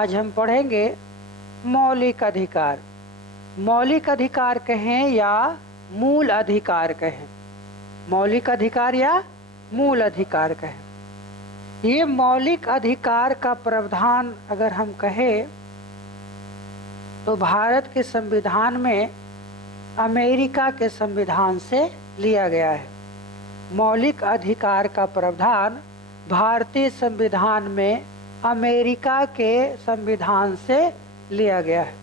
आज हम पढ़ेंगे मौलिक अधिकार। मौलिक अधिकार कहें या मूल अधिकार कहें, मौलिक अधिकार या मूल अधिकार कहें, ये मौलिक अधिकार का प्रावधान अगर हम कहें तो भारत के संविधान में अमेरिका के संविधान से लिया गया है। मौलिक अधिकार का प्रावधान भारतीय संविधान में अमेरिका के संविधान से लिया गया है,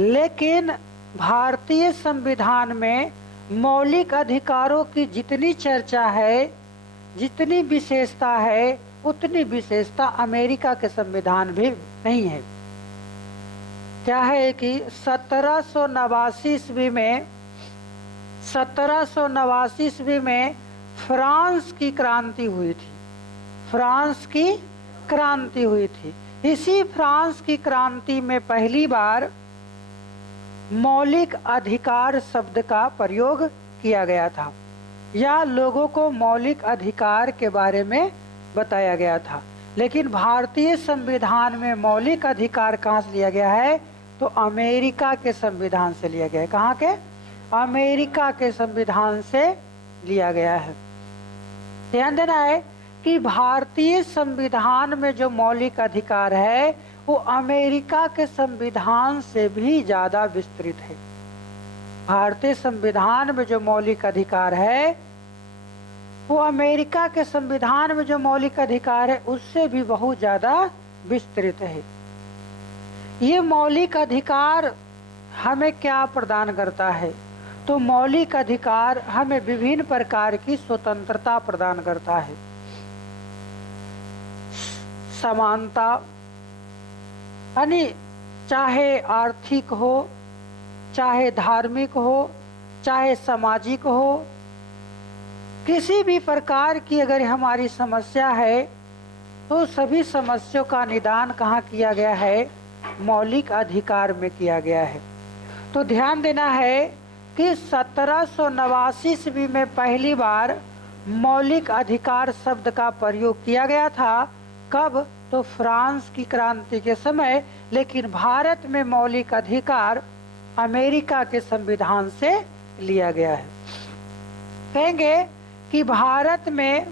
लेकिन भारतीय संविधान में मौलिक अधिकारों की जितनी चर्चा है, जितनी विशेषता है, उतनी विशेषता अमेरिका के संविधान भी नहीं है। क्या है कि 1789 ईस्वी में फ्रांस की क्रांति हुई थी। फ्रांस की क्रांति हुई थी। इसी फ्रांस की क्रांति में पहली बार मौलिक अधिकार शब्द का प्रयोग किया गया था या लोगों को मौलिक अधिकार के बारे में बताया गया था। लेकिन भारतीय संविधान में मौलिक अधिकार कहाँ से लिया गया है? तो अमेरिका के संविधान से लिया गया है। कहाँ के? अमेरिका के संविधान से लिया गया है। ध्यान देना है कि भारतीय संविधान में जो मौलिक अधिकार है वो अमेरिका के संविधान से भी ज़्यादा विस्तृत है। भारतीय संविधान में जो मौलिक अधिकार है वो अमेरिका के संविधान में जो मौलिक अधिकार है उससे भी बहुत ज़्यादा विस्तृत है। ये मौलिक अधिकार हमें क्या प्रदान करता है? तो मौलिक अधिकार हमें विभिन्न प्रकार की स्वतंत्रता प्रदान करता है। समानता, यानी चाहे आर्थिक हो, चाहे धार्मिक हो, चाहे सामाजिक हो, किसी भी प्रकार की अगर हमारी समस्या है तो सभी समस्याओं का निदान कहाँ किया गया है? मौलिक अधिकार में किया गया है। तो ध्यान देना है कि 1789 ईस्वी में पहली बार मौलिक अधिकार शब्द का प्रयोग किया गया था। कब? तो फ्रांस की क्रांति के समय। लेकिन भारत में मौलिक अधिकार अमेरिका के संविधान से लिया गया है। कहेंगे कि भारत में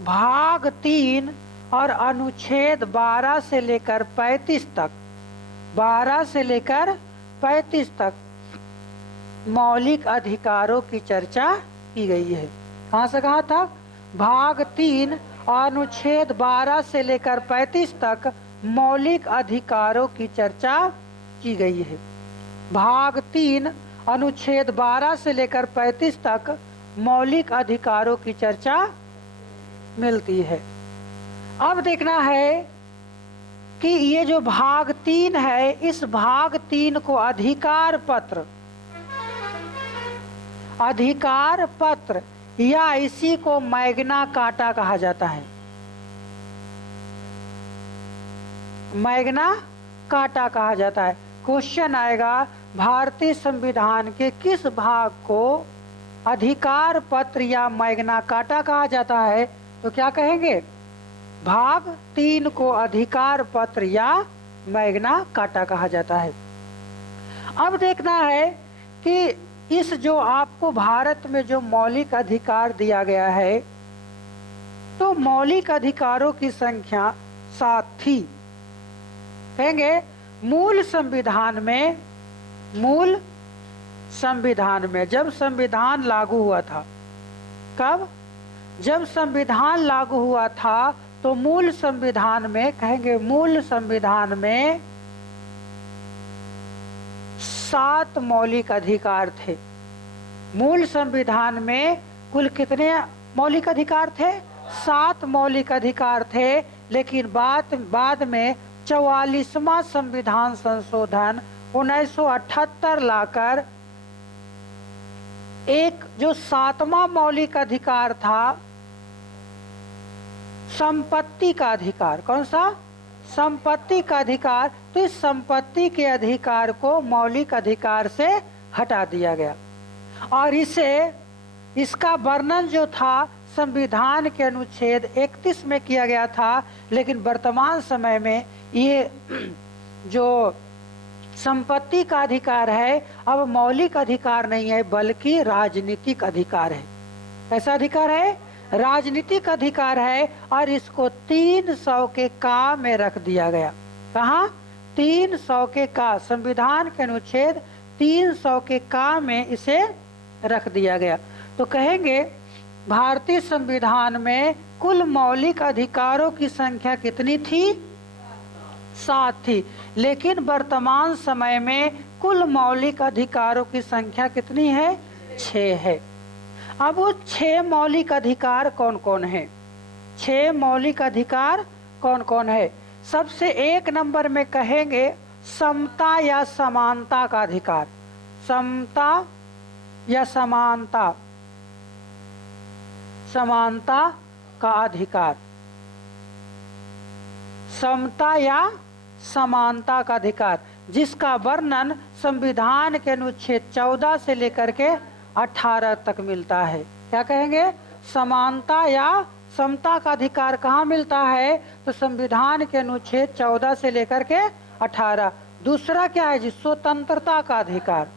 भाग 3 और अनुच्छेद 12 से लेकर 35 तक, 12 से लेकर 35 तक मौलिक अधिकारों की चर्चा की गई है। कहाँ से कहाँ तक? भाग 3 अनुच्छेद 12 से लेकर 35 तक मौलिक अधिकारों की चर्चा की गई है। भाग 3 अनुच्छेद 12 से लेकर 35 तक मौलिक अधिकारों की चर्चा मिलती है। अब देखना है कि ये जो भाग 3 है, इस भाग 3 को अधिकार पत्र या इसी को मैग्ना कार्टा कहा जाता है। मैग्ना कार्टा कहा जाता है। क्वेश्चन आएगा भारतीय संविधान के किस भाग को अधिकार पत्र या मैग्ना कार्टा कहा जाता है? तो क्या कहेंगे? भाग 3 को अधिकार पत्र या मैग्ना कार्टा कहा जाता है। अब देखना है कि इस जो आपको भारत में जो मौलिक अधिकार दिया गया है, तो मौलिक अधिकारों की संख्या 7 थी। कहेंगे मूल संविधान में जब संविधान लागू हुआ था, कब? जब संविधान लागू हुआ था तो मूल संविधान में, कहेंगे मूल संविधान में 7 मौलिक अधिकार थे। मूल संविधान में कुल कितने मौलिक अधिकार थे? 7 मौलिक अधिकार थे। लेकिन बाद में 44वां संविधान संशोधन 1978 लाकर एक जो 7वां मौलिक अधिकार था, संपत्ति का अधिकार। कौन सा? संपत्ति का अधिकार। तो इस संपत्ति के अधिकार को मौलिक अधिकार से हटा दिया गया और इसका वर्णन जो था संविधान के अनुच्छेद 31 में किया गया था, लेकिन वर्तमान समय में ये जो संपत्ति का अधिकार है अब मौलिक अधिकार नहीं है बल्कि राजनीतिक अधिकार है। कैसा अधिकार है? राजनीतिक अधिकार है। और इसको 300 के का में रख दिया गया। कहाँ? 300 के का, संविधान के अनुच्छेद 300 के का में इसे रख दिया गया। तो कहेंगे भारतीय संविधान में कुल मौलिक अधिकारों की संख्या कितनी थी? 7 थी। लेकिन वर्तमान समय में कुल मौलिक अधिकारों की संख्या कितनी है? 6 है। अब वो 6 मौलिक अधिकार कौन कौन है? 6 मौलिक अधिकार कौन कौन है? सबसे 1 नंबर में कहेंगे समता या समानता का अधिकार। समता या समानता, समानता का अधिकार। समता या समानता का अधिकार जिसका वर्णन संविधान के अनुच्छेद 14 से लेकर के 18 तक मिलता है। क्या कहेंगे? समानता या समता का अधिकार कहाँ मिलता है? तो संविधान के अनुच्छेद 14 से लेकर के 18। दूसरा क्या है जी? स्वतंत्रता का अधिकार।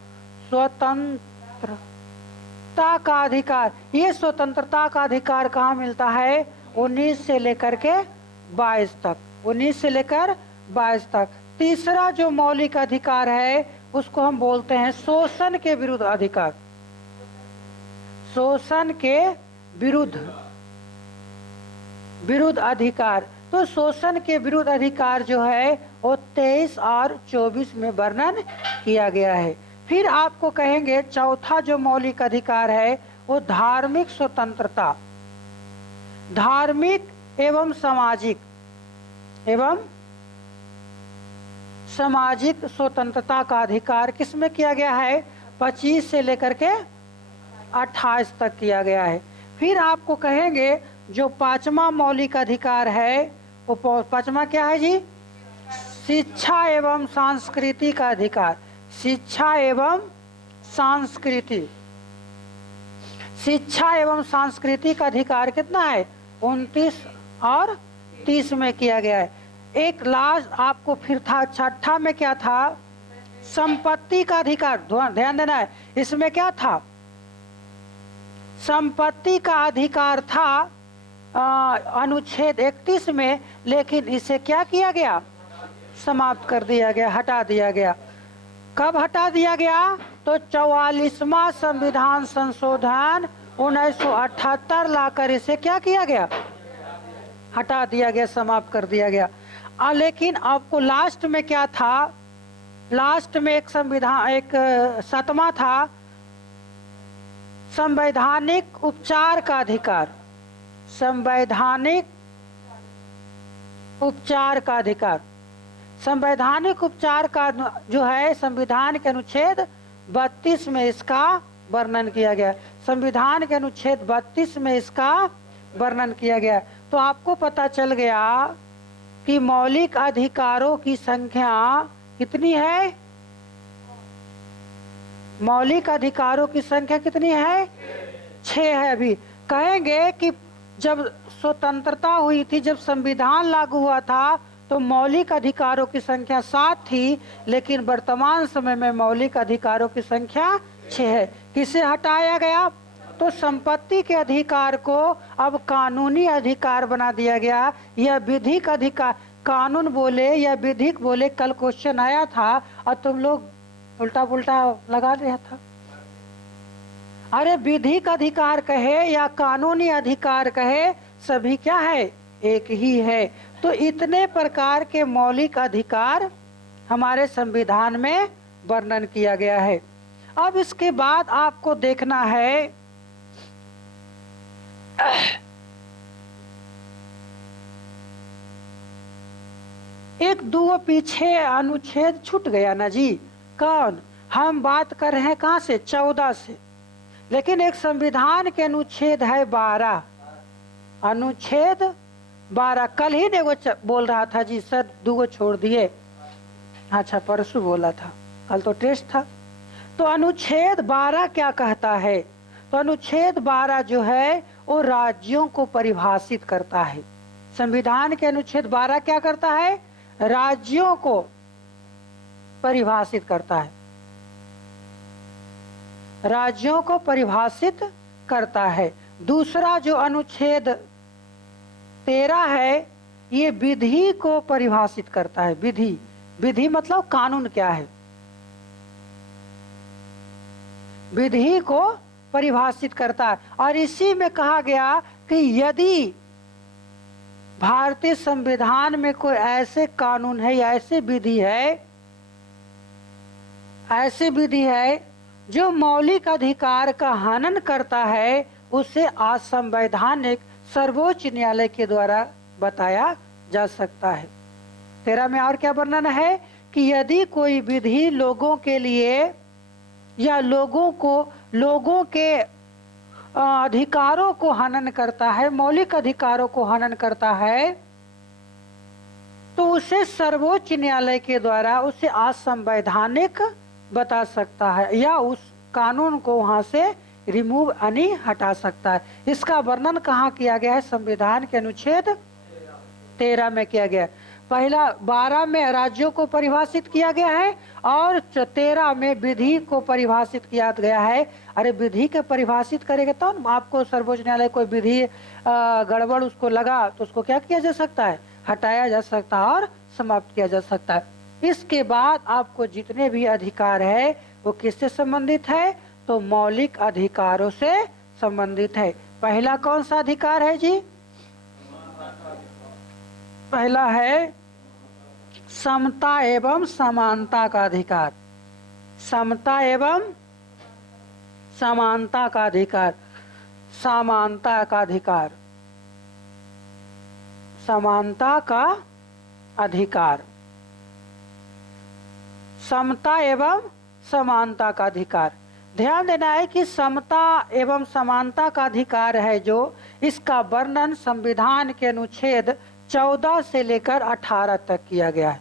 स्वतंत्रता का अधिकार, ये स्वतंत्रता का अधिकार कहाँ मिलता है? 19 से लेकर के 22 तक। 19 से लेकर 22 तक। तीसरा जो मौलिक अधिकार है उसको हम बोलते हैं शोषण के विरुद्ध अधिकार। शोषण के विरुद्ध अधिकार। तो शोषण के विरुद्ध अधिकार जो है वो 23 और 24 में वर्णन किया गया है। फिर आपको कहेंगे चौथा जो मौलिक अधिकार है वो धार्मिक स्वतंत्रता। धार्मिक एवं सामाजिक स्वतंत्रता का अधिकार किसमें किया गया है? 25 से लेकर के 28 तक किया गया है। फिर आपको कहेंगे जो 5वां मौलिक अधिकार है वो 5वां क्या है जी? शिक्षा एवं संस्कृति का अधिकार। शिक्षा एवं संस्कृति। शिक्षा एवं संस्कृति का अधिकार कितना है? 29 और 30 में किया गया है। एक लास्ट आपको फिर था, छठा में क्या था? संपत्ति का अधिकार। ध्यान देना है, इसमें क्या था? संपत्ति का अधिकार था अनुच्छेद 31 में, लेकिन इसे क्या किया गया? समाप्त कर दिया गया, हटा दिया गया। कब हटा दिया गया? तो 44वां संविधान संशोधन 1978 लाकर इसे क्या किया गया? हटा दिया गया, समाप्त कर दिया गया। लेकिन आपको लास्ट में क्या था? लास्ट में एक 7वां था संवैधानिक उपचार का अधिकार। संवैधानिक उपचार का अधिकार। संवैधानिक उपचार का जो है संविधान के अनुच्छेद 32 में इसका वर्णन किया गया। संविधान के अनुच्छेद 32 में इसका वर्णन किया गया। तो आपको पता चल गया कि मौलिक अधिकारों की संख्या कितनी है? मौलिक अधिकारों की संख्या कितनी है? 6 है। अभी कहेंगे कि जब स्वतंत्रता हुई थी, जब संविधान लागू हुआ था तो मौलिक अधिकारों की संख्या 7 थी, लेकिन वर्तमान समय में मौलिक अधिकारों की संख्या 6 है। किसे हटाया गया? तो संपत्ति के अधिकार को अब कानूनी अधिकार बना दिया गया। यह विधिक अधिकार, कानून बोले या विधिक बोले, कल क्वेश्चन आया था और तुम लोग उल्टा पुल्टा लगा दिया था। अरे विधिक अधिकार कहे या कानूनी अधिकार कहे, सभी क्या है? एक ही है। तो इतने प्रकार के मौलिक अधिकार हमारे संविधान में वर्णन किया गया है। अब इसके बाद आपको देखना है एक दो पीछे अनुच्छेद छूट गया ना जी। कौन? हम बात कर रहे हैं कहाँ से? 14 से। लेकिन एक संविधान के अनुच्छेद है 12। अनुच्छेद 12 कल ही देखो बोल रहा था जी सर, 2 छोड़ दिए। अच्छा परसों बोला था, कल तो टेस्ट था। तो अनुच्छेद 12 क्या कहता है? तो अनुच्छेद 12 जो है वो राज्यों को परिभाषित करता है। संविधान के अनुच्छेद 12 क्या करता है? राज्यों को परिभाषित करता है, राज्यों को परिभाषित करता है। दूसरा जो अनुच्छेद 13 है, ये विधि को परिभाषित करता है। विधि, विधि मतलब कानून क्या है, विधि को परिभाषित करता है। और इसी में कहा गया कि यदि भारतीय संविधान में कोई ऐसे कानून है या ऐसे विधि है जो मौलिक अधिकार का हनन करता है, उसे असंवैधानिक सर्वोच्च न्यायालय के द्वारा बताया जा सकता है। 13 में और क्या वर्णन है कि यदि कोई विधि लोगों के लिए या लोगों के अधिकारों को हनन करता है, मौलिक अधिकारों को हनन करता है, तो उसे सर्वोच्च न्यायालय के द्वारा उसे असंवैधानिक बता सकता है या उस कानून को वहां से रिमूव यानी हटा सकता है। इसका वर्णन कहाँ किया गया है? संविधान के अनुच्छेद 13 में किया गया है। पहला 12 में राज्यों को परिभाषित किया गया है और 13 में विधि को परिभाषित किया गया है। अरे विधि के परिभाषित करेगा तो आपको सर्वोच्च न्यायालय कोई विधि गड़बड़ उसको लगा तो उसको क्या किया जा सकता है? हटाया जा सकता है और समाप्त किया जा सकता है। इसके बाद आपको जितने भी अधिकार है वो किससे संबंधित है? तो मौलिक अधिकारों से संबंधित है। पहला कौन सा अधिकार है जी? पहला है समता एवं समानता का अधिकार। समता एवं समानता का अधिकार, समानता का अधिकार, समानता का अधिकार, समता एवं समानता का अधिकार। ध्यान देना है कि समता एवं समानता का अधिकार है जो, इसका वर्णन संविधान के अनुच्छेद 14 से लेकर 18 तक किया गया है।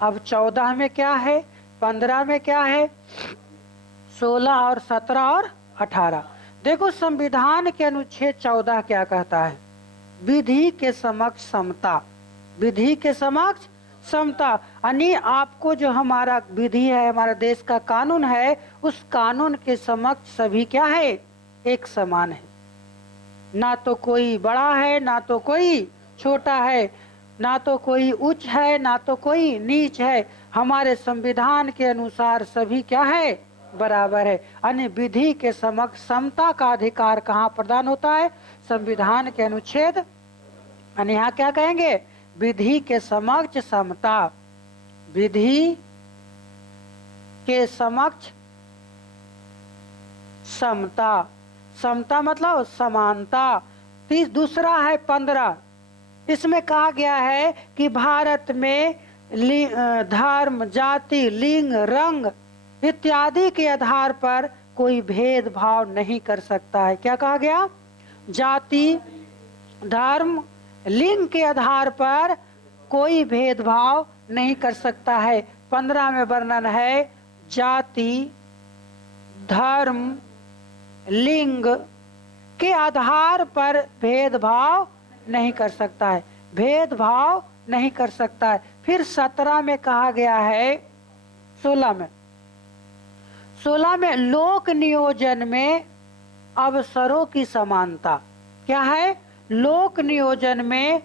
अब 14 में क्या है, 15 में क्या है, 16 और 17 और 18। देखो संविधान के अनुच्छेद 14 क्या कहता है? विधि के समक्ष समता, विधि के समक्ष समता, यानी आपको जो हमारा विधि है, हमारा देश का कानून है, उस कानून के समक्ष सभी क्या है? एक समान है। ना तो कोई बड़ा है, ना तो कोई छोटा है, ना तो कोई उच्च है, ना तो कोई नीच है। हमारे संविधान के अनुसार सभी क्या है? बराबर है। यानी विधि के समक्ष समता का अधिकार कहाँ प्रदान होता है? संविधान के अनुच्छेद, यानी यहाँ क्या कहेंगे? विधि के समक्ष समता, विधि के समक्ष समता, समता मतलब समानता। दूसरा है 15, इसमें कहा गया है कि भारत में धर्म, जाति, लिंग, रंग इत्यादि के आधार पर कोई भेदभाव नहीं कर सकता है। क्या कहा गया? जाति, धर्म, लिंग के आधार पर कोई भेदभाव नहीं कर सकता है। 15 में वर्णन है जाति, धर्म, लिंग के आधार पर भेदभाव नहीं कर सकता है, भेदभाव नहीं कर सकता है। फिर 17 में कहा गया है, 16 में लोक नियोजन में अवसरों की समानता। क्या है? लोक नियोजन में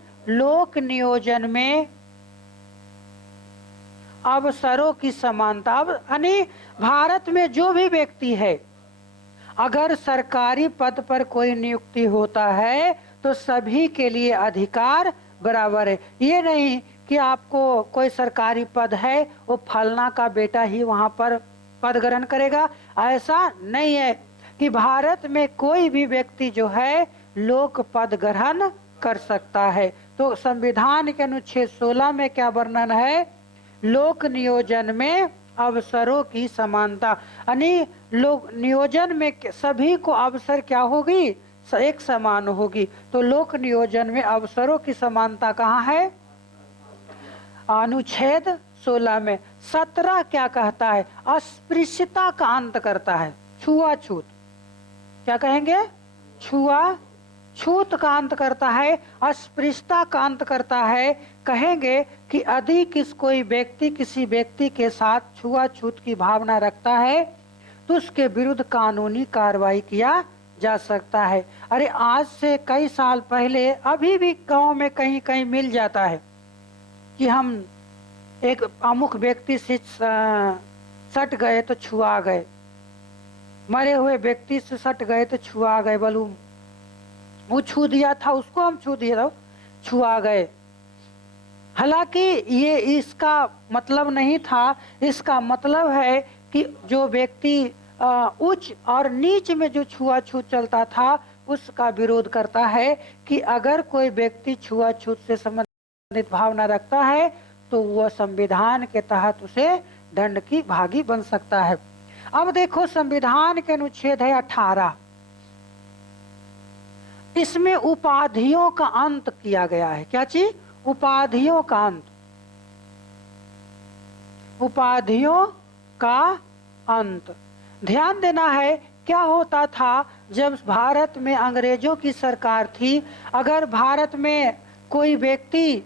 अवसरों की समानता। यानी भारत में जो भी व्यक्ति है, अगर सरकारी पद पर कोई नियुक्ति होता है तो सभी के लिए अधिकार बराबर है। ये नहीं कि आपको कोई सरकारी पद है, वो फलना का बेटा ही वहां पर पद ग्रहण करेगा, ऐसा नहीं है कि भारत में कोई भी व्यक्ति जो है लोक पद ग्रहण कर सकता है। तो संविधान के अनुच्छेद 16 में क्या वर्णन है? लोक नियोजन में अवसरों की समानता, यानी लोक नियोजन में सभी को अवसर क्या होगी? एक समान होगी। तो लोक नियोजन में अवसरों की समानता कहाँ है? अनुच्छेद 16 में। 17 क्या कहता है? अस्पृश्यता का अंत करता है, छुआछूत। क्या कहेंगे? छूत का अंत करता है, अस्पृश्यता का अंत करता है। कहेंगे कि यदि कोई व्यक्ति किसी व्यक्ति के साथ छुआछूत की भावना रखता है तो उसके विरुद्ध कानूनी कार्रवाई किया जा सकता है। अरे आज से कई साल पहले अभी भी गांव में कहीं कहीं मिल जाता है कि हम एक अमुक व्यक्ति से सट गए तो छुआ गए, मरे हुए व्यक्ति से सट गए तो छुआ गए, बोलूं वो छू दिया था, उसको हम छू दिया था, छुआ गए। हालांकि ये इसका मतलब नहीं था। इसका मतलब है कि जो व्यक्ति उच्च और नीच में जो छुआछूत चलता था उसका विरोध करता है कि अगर कोई व्यक्ति छुआछूत से संबंधित भावना रखता है तो वह संविधान के तहत उसे दंड की भागी बन सकता है। अब देखो संविधान के अनुच्छेद है 18, इसमें उपाधियों का अंत किया गया है। क्या चीज? उपाधियों का अंत। उपाधियों का अंत। ध्यान देना है, क्या होता था जब भारत में अंग्रेजों की सरकार थी, अगर भारत में कोई व्यक्ति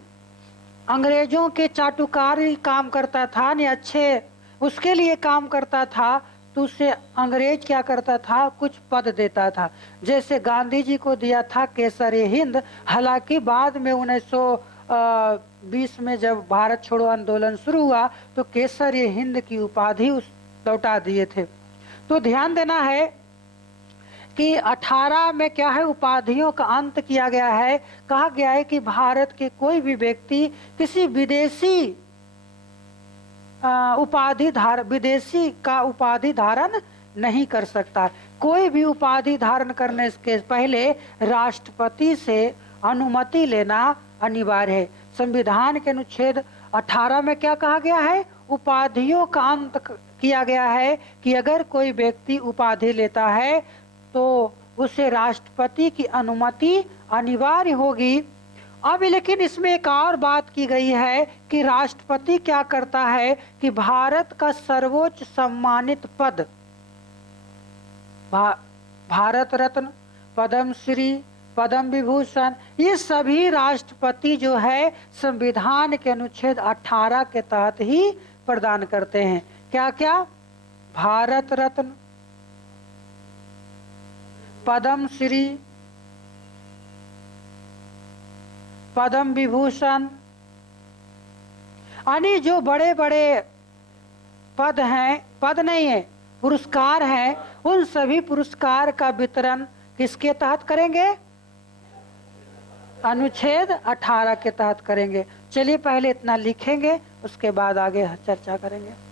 अंग्रेजों के चाटुकारी काम करता था, नहीं अच्छे उसके लिए काम करता था, तो उसे अंग्रेज क्या करता था, कुछ पद देता था। जैसे गांधी जी को दिया था केसरी हिंद। हालांकि बाद में 1920 में जब भारत छोड़ो आंदोलन शुरू हुआ तो केसरी हिंद की उपाधि लौटा दिए थे। तो ध्यान देना है कि 18 में क्या है, उपाधियों का अंत किया गया है। कहा गया है कि भारत के कोई भी व्यक्ति किसी विदेशी विदेशी का उपाधि धारण नहीं कर सकता। कोई भी उपाधि धारण करने के पहले राष्ट्रपति से अनुमति लेना अनिवार्य है। संविधान के अनुच्छेद 18 में क्या कहा गया है, उपाधियों का अंत किया गया है कि अगर कोई व्यक्ति उपाधि लेता है तो उसे राष्ट्रपति की अनुमति अनिवार्य होगी। अब लेकिन इसमें एक और बात की गई है कि राष्ट्रपति क्या करता है कि भारत का सर्वोच्च सम्मानित पद भारत रत्न, पद्म श्री, पद्म विभूषण, ये सभी राष्ट्रपति जो है संविधान के अनुच्छेद 18 के तहत ही प्रदान करते हैं। क्या क्या? भारत रत्न, पद्म श्री, पद्म विभूषण, यानी जो बड़े बड़े पद हैं, पद नहीं है, पुरस्कार हैं, उन सभी पुरस्कार का वितरण किसके तहत करेंगे? अनुच्छेद 18 के तहत करेंगे। चलिए पहले इतना लिखेंगे, उसके बाद आगे चर्चा करेंगे।